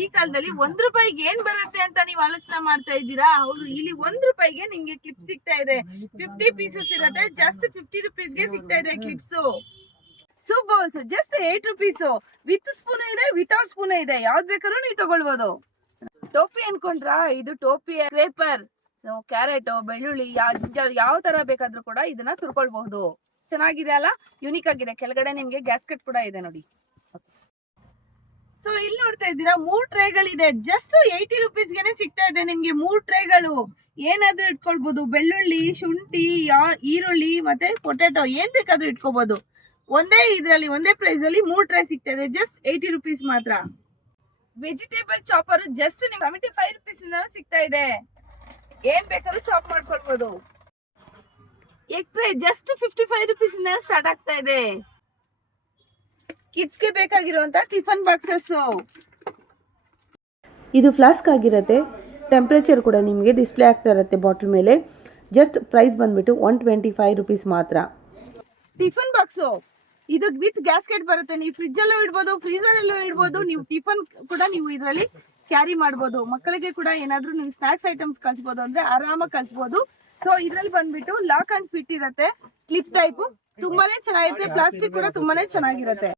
ಈ ಕಾಲದಲ್ಲಿ ₹1 ಏನ್ ಬರುತ್ತೆ ಅಂತ ನೀವು ಆಲೋಚನೆ ಮಾಡ್ತಾ ಇದ್ದೀರಾ? ಹೌದು, ಇಲ್ಲಿ ₹1 ನಿಮ್ಗೆ ಕ್ಲಿಪ್ ಸಿಗ್ತಾ ಇದೆ. 50 ಪೀಸಸ್ ಇರುತ್ತೆ, ಜಸ್ಟ್ ₹50ಗೆ ಸಿಗ್ತಾ ಇದೆ clips. Soup bowls just ₹8. With spoon ಇದೆ, ವಿತೌಟ್ ಸ್ಪೂನ್ ಇದೆ, ಯಾವ್ದು ಬೇಕಾದ್ರೂ ನೀವು ತಗೊಳ್ಬೋದು. ಟೋಪಿ ಅನ್ಕೊಂಡ್ರಾ? ಇದು ಟೋಪಿ ಸ್ಕ್ರೇಪರ್. ಕ್ಯಾರೆಟ್, ಬೆಳ್ಳುಳ್ಳಿ, ಜಿಂಜರ್ ಯಾವ ತರ ಬೇಕಾದ್ರೂ ಕೂಡ ಇದನ್ನ ತುರ್ಕೊಳ್ಬಹುದು. ಚೆನ್ನಾಗಿದೆ ಅಲ್ಲ, ಯೂನಿಕ್ ಆಗಿದೆ. ಕೆಳಗಡೆ ನಿಮ್ಗೆ ಗ್ಯಾಸ್ಕೆಟ್ ಕೂಡ ಇದೆ ನೋಡಿ. ಸೊ ಇಲ್ಲಿ ನೋಡ್ತಾ ಇದ್ದೀರಾ 3 ಟ್ರೇಗಳಿದೆ. ಜಸ್ಟ್ ₹80ಗೆನೆ ಸಿಗ್ತಾ ಇದೆ ನಿಮ್ಗೆ 3 ಟ್ರೇಗಳು. ಏನಾದ್ರೂ ಇಟ್ಕೊಳ್ಬಹುದು. ಬೆಳ್ಳುಳ್ಳಿ, ಶುಂಠಿ, ಈರುಳ್ಳಿ ಮತ್ತೆ ಪೊಟೆಟೊ ಏನ್ ಬೇಕಾದ್ರೂ ಇಟ್ಕೋಬಹುದು. ಒಂದೇ ಪ್ರೈಸ್ ಅಲ್ಲಿ 3 ಟ್ರೇ ಸಿಗ್ತಾ ಇದೆ. ಜಸ್ಟ್ ₹80 ಮಾತ್ರ. ವೆಜಿಟೇಬಲ್ ಚಾಪರ್ ಜಸ್ಟ್ ನಿಮ್ಗೆ ₹75 ಇಂದ ಸಿಗ್ತಾ ಇದೆ. ಏನ್ ಬೇಕಾದ್ರೂ ಚಾಪ್ ಮಾಡ್ಕೊಳ್ಬಹುದು. ಎಗ್ ಟ್ರೇ ಜಸ್ಟ್ ₹55 ಇಂದ ಸ್ಟಾರ್ಟ್ ಆಗ್ತಾ ಇದೆ. ಕಿಡ್ಸ್ಗೆ ಬೇಕಾಗಿರುವಂತ ಟಿಫನ್ ಬಾಕ್ಸಸ್. ಇದು ಫ್ಲಾಸ್ಕ್ ಆಗಿರುತ್ತೆ. ಟೆಂಪ್ರೇಚರ್ ಕೂಡ ನಿಮಗೆ ಡಿಸ್ಪ್ಲೇ ಆಗ್ತಾ ಇರುತ್ತೆ ಬಾಟಲ್ ಮೇಲೆ. ಜಸ್ಟ್ ಪ್ರೈಸ್ ಬಂದ್ಬಿಟ್ಟು ₹125 ಮಾತ್ರ. ಟಿಫನ್ ಬಾಕ್ಸು ಇದು ವಿತ್ ಗ್ಯಾಸ್ಕೆಟ್ ಬರುತ್ತೆ. ನೀವು ಫ್ರಿಜ್ ಅಲ್ಲೂ ಇಡ್ಬೋದು, ಫ್ರೀಜರ್ ಅಲ್ಲೂ ಇಡ್ಬೋದು. ನೀವು ಟಿಫನ್ ಕೂಡ ನೀವು ಇದರಲ್ಲಿ ಕ್ಯಾರಿ ಮಾಡ್ಬೋದು. ಮಕ್ಕಳಿಗೆ ಕೂಡ ಏನಾದ್ರೂ ನೀವು ಸ್ನಾಕ್ಸ್ ಐಟಮ್ಸ್ ಕಳಿಸ್ಬೋದು ಅಂದ್ರೆ ಆರಾಮಾಗಿ ಕಳಿಸ್ಬೋದು. ಸೊ ಇದ್ರಲ್ಲಿ ಬಂದ್ಬಿಟ್ಟು ಲಾಕ್ ಅಂಡ್ ಫಿಟ್ ಇರುತ್ತೆ, ಕ್ಲಿಪ್ ಟೈಪ್. ತುಂಬಾನೇ ಚೆನ್ನಾಗಿರುತ್ತೆ. ಪ್ಲಾಸ್ಟಿಕ್ ಕೂಡ ತುಂಬಾನೇ ಚೆನ್ನಾಗಿರುತ್ತೆ.